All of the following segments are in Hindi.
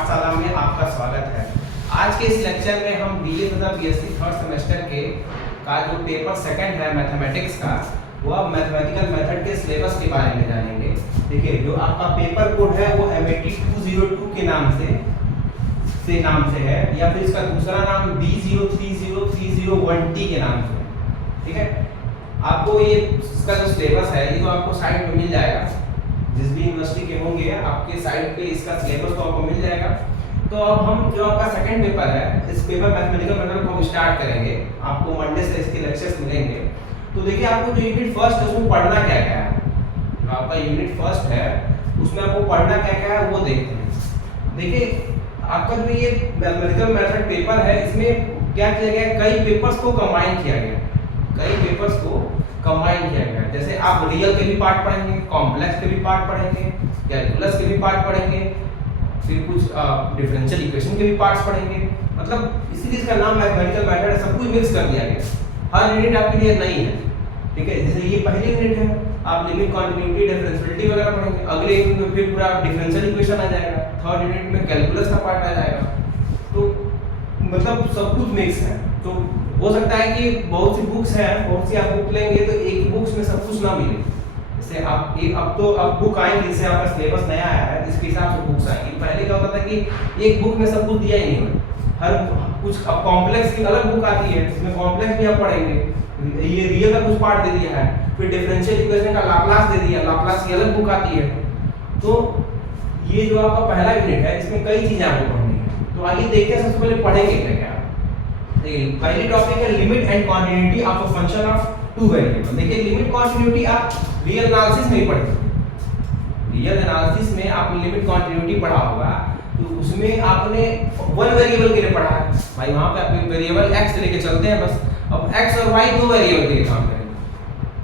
पाठशाला में आपका स्वागत है। आज के इस लेक्चर में हम बीए तथा बीएससी थर्ड सेमेस्टर के का जो पेपर सेकंड है मैथमेटिक्स का, वह मैथमेटिकल मेथड के सिलेबस के बारे में जानेंगे। देखिए, जो आपका पेपर कोड है वो MAT 202 के नाम से है, या फिर इसका दूसरा नाम B030301T के नाम से है। ठीक है, आपको ये इसका जो सिलेबस है ये तो आपको साइट पे मिल जाएगा। जिस भी यूनिवर्सिटी के होंगे आपके साइट पे इसका सिलेबस तो आपको मिल जाएगा। तो अब हम जो आपका सेकंड पेपर है, इस पेपर मैथमेटिकल मेथड को हम स्टार्ट करेंगे। आपको मंडे से इसके लेक्चर्स मिलेंगे। तो देखिए, आपको जो यूनिट फर्स्ट है उसमें पढ़ना क्या क्या है। जो आपका यूनिट फर्स्ट है उसमें आपको पढ़ना क्या क्या है वो देखते हैं। देखिए, आपका जो ये मैथमेटिकल मेथड पेपर है, इसमें क्या किया गया, कई पेपर्स को कंबाइन किया गया। जैसे आप रियल के भी पार्ट पढ़ेंगे, कॉम्प्लेक्स के भी पार्ट पढ़ेंगे, कैलकुलस के भी पार्ट पढ़ेंगे, फिर कुछ डिफरेंशियल इक्वेशन के भी पार्ट्स पढ़ेंगे। मतलब इसीलिए इसका नाम मैथमेटिकल मेथड है, सब कुछ मिक्स कर दिया गया। हर यूनिट आपके लिए नहीं है। ठीक है, जैसे ये पहली यूनिट है, आप लिमिट, कंटिन्यूटी, डिफरेंशियलिटी वगैरह पढ़ेंगे। अगले यूनिट में फिर पूरा डिफरेंशियल इक्वेशन आ जाएगा। थर्ड यूनिट में कैलकुलस का पार्ट आ जाएगा। तो मतलब सब कुछ मिक्स है। तो हो सकता है कि बहुत सी बुक्स हैं, बहुत सी आप बुक लेंगे तो एक बुक्स में सब कुछ ना मिले। जैसे आप अब बुक आएंगी, जैसे आपका सिलेबस नया आया है जिसके हिसाब से बुक्स आएंगी। पहले क्या होता था कि एक बुक में सब कुछ दिया ही नहीं है। हर कुछ अब कॉम्प्लेक्स की अलग बुक आती है, जिसमें कॉम्प्लेक्स भी आप पढ़ेंगे। ये रियल का कुछ पार्ट दे दिया है, फिर डिफरेंशियल इक्वेशन का लाप्लास दे दिया, लाप्लास की अलग बुक आती है। तो ये जो आपका पहला यूनिट है, इसमें कई चीजें आपको पढ़नी है। तो आइए देखते हैं, सबसे पहले पढ़ेंगे क्या क्या। देखिए, पहली टॉपिक है limit and continuity of a function of two variable. देखिए, लिमिट कंटिन्यूटी आप रियल एनालिसिस में ही पढ़ेंगे। रियल एनालिसिस में आपने लिमिट कंटिन्यूटी पढ़ा होगा, तो उसमें आपने वन वेरिएबल के लिए पढ़ा है। भाई वहां पे आप वेरिएबल x लेके चलते हैं बस। अब x और y दो वेरिएबल के लिए काम करेंगे।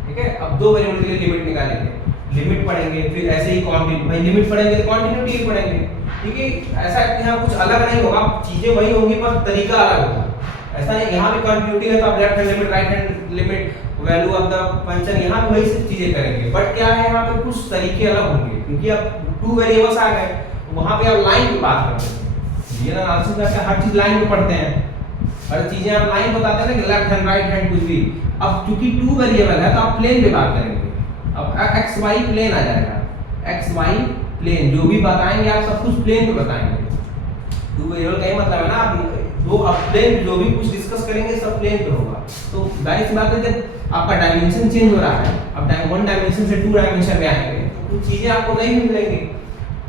ठीक है, अब दो वेरिएबल के लिए लिमिट निकालेंगे, लिमिट पढ़ेंगे, फिर ऐसे ही भाई लिमिट पढ़ेंगे तो कंटिन्यूटी पढ़ेंगे। ठीक है, ऐसा यहाँ कुछ अलग नहीं होगा, चीजें वही होंगी, बस तरीका अलग होगा। ऐसा नहीं, यहाँ भी कंटिन्यूटी है तो आप left hand limit, right hand limit, value of the function, यहाँ भी वही सब चीजें करेंगे। बट क्या है, यहाँ पे कुछ तरीके अलग होंगे, क्योंकि अब टू वेरिएबल्स आ गए, वहां पे आप लाइन पे बात करते हैं। रियल एनालिसिस में हर चीज लाइन पे पढ़ते हैं, हर चीजें आप लाइन बताते हैं ना कि लेफ्ट हैंड, राइट हैंड, कुछ भी। अब क्योंकि टू वेरिएबल है तो आप प्लेन पे बात करेंगे। अब एक्स वाई प्लेन आ जाएगा, एक्स वाई प्लेन, जो भी बताएंगे आप सब कुछ प्लेन पे बताएंगे। टू वेरिएबल का ही मतलब है ना, आप वो अब प्लेन जो भी कुछ डिस्कस करेंगे सब प्लेन पे होगा। तो जाहिर सी बात है, जब आपका डायमेंशन चेंज हो रहा है, अब वन डायमेंशन से टू डायमेंशन में आएंगे तो कुछ चीजें आपको नहीं मिलेंगी।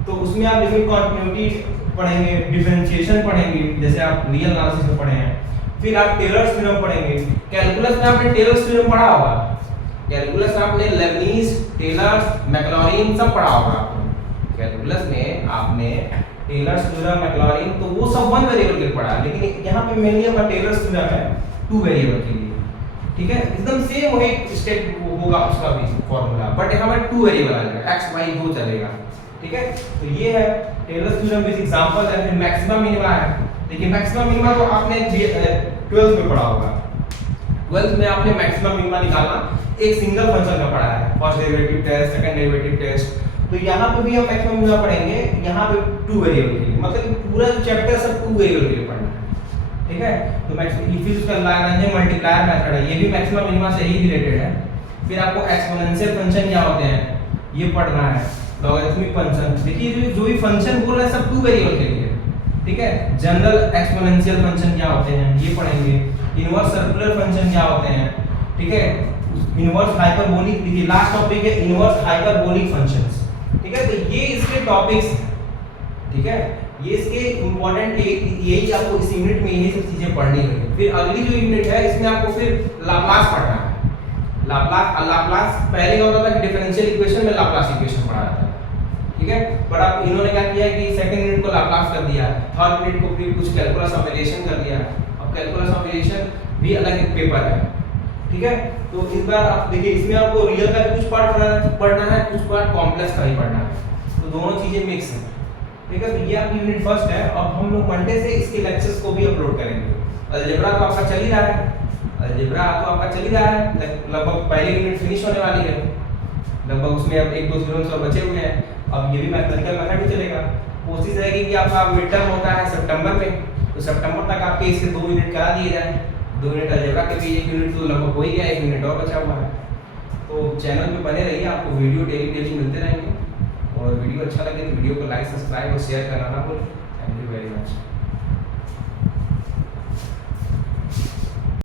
तो उसमें आप लिमिट कंटिन्यूटी पढ़ेंगे, डिफरेंशिएशन पढ़ेंगे, जैसे आप रियल एनालिसिस में पढ़े हैं। फिर आप टेलर्स थ्योरम पढ़ेंगे। कैलकुलस में आपने टेलर्स थ्योरम पढ़ा होगा। कैलकुलस में आपने लेबनीज, टेलर्स, मैक्लॉरिन सब पढ़ा होगा। कैलकुलस में आपने टेलर्स थ्योरम, मैक्लॉरिन, तो वो सब वन वेरिएबल के लिए पढ़ा है। लेकिन यहाँ पे मेनली आपका टेलर्स थ्योरम है टू वेरिएबल के लिए। ठीक है, एकदम सेम वही स्टेप होगा उसका भी फॉर्मूला, बट यहाँ पर टू वेरिएबल आ जाएगा, एक्स वाई दो चलेगा। ठीक है, तो ये है टेलर्स थ्योरम बेसिक एग्जांपल है। फिर मैक्सिमम मिनिमा है। देखिए, मैक्सिमम मिनिमा तो आपने 12th में पढ़ा होगा। 12th में आपने मैक्सिमम मिनिमा निकालना एक सिंगल फंक्शन का पढ़ा है, first derivative test, second derivative test. तो यहाँ पे भी हम मैक्सिमम मिनिमा पढ़ेंगे, यहाँ पे टू वेरिएबल के लिए, मतलब पूरा चैप्टर सब टू वेरिएबल के लिए पढ़ना है। ठीक है, तो मैक्सिमम फिर उसका लैग्रेंज मल्टीप्लायर मेथड है, ये भी मैक्सिमम मिनिमा से ही रिलेटेड है। फिर आपको एक्सपोनेंशियल फंक्शन क्या होते हैं ये पढ़ना है, लॉगरिथमिक फंक्शन। देखिए, जो भी फंक्शन बोल रहे हैं सब टू वेरिएबल के लिए। ठीक है, जनरल एक्सपोनेंशियल फंक्शन क्या होते हैं ये पढ़ेंगे। इनवर्स सर्कुलर फंक्शन क्या होते हैं। ठीक है, इनवर्स हाइपरबोलिक, देखिए लास्ट टॉपिक है इनवर्स हाइपरबोलिक फंक्शंस। ठीक है, तो ये इसके टॉपिक्स। ठीक है, ये इसके इंपॉर्टेंट, यही आपको इस यूनिट में यही सब चीजें पढ़नी है। फिर अगली जो यूनिट है इसमें आपको फिर लाप्लास पढ़ना है। लाप्लास पहले क्या होता था कि डिफरेंशियल इक्वेशन में लाप्लास इक्वेशन पढ़ा जाता है। ठीक है, पर अब इन्होंने क्या किया कि सेकंड यूनिट को लाप्लास कर दिया, थर्ड यूनिट को फिर कुछ कैलकुलस ऑफ वेरिएशन कर दिया। अब कैलकुलस ऑफ वेरिएशन भी अलग एक पेपर है। ठीक है, तो इस बार आप देखिए, इसमें आपको रियल का भी कुछ पार्ट पढ़ना है, कुछ पार्ट कॉम्प्लेक्स का ही पढ़ना है। तो दोनों चीजें मिक्स हैं। ठीक है, तो ये आपकी यूनिट फर्स्ट है। अब हम लोग मंडे से इसके लेक्चर्स को भी अपलोड करेंगे। अलजेब्रा तो आपका चल ही रहा है, लगभग पहली यूनिट फिनिश होने वाली है। लगभग उसमें अब एक दो थ्योरम्स और बचे हुए हैं। अब ये भी मैथमेटिकल मेथड ही चलेगा। कोशिश रहेगी कि आपका मिड टर्म होता है सितंबर में, तो सितंबर तक आपके इसके 2 यूनिट करा दिए जाए। 2 यूनिट अलजेब्रा के भी 1 यूनिट तो लगभग हो ही गया, 1 यूनिट और बचा हुआ है। तो चैनल पे बने रहिए, आपको वीडियो डेली मिलते रहेंगे। और वीडियो अच्छा लगे तो वीडियो को लाइक, सब्सक्राइब और शेयर करना ना भूलें। Thank you very much.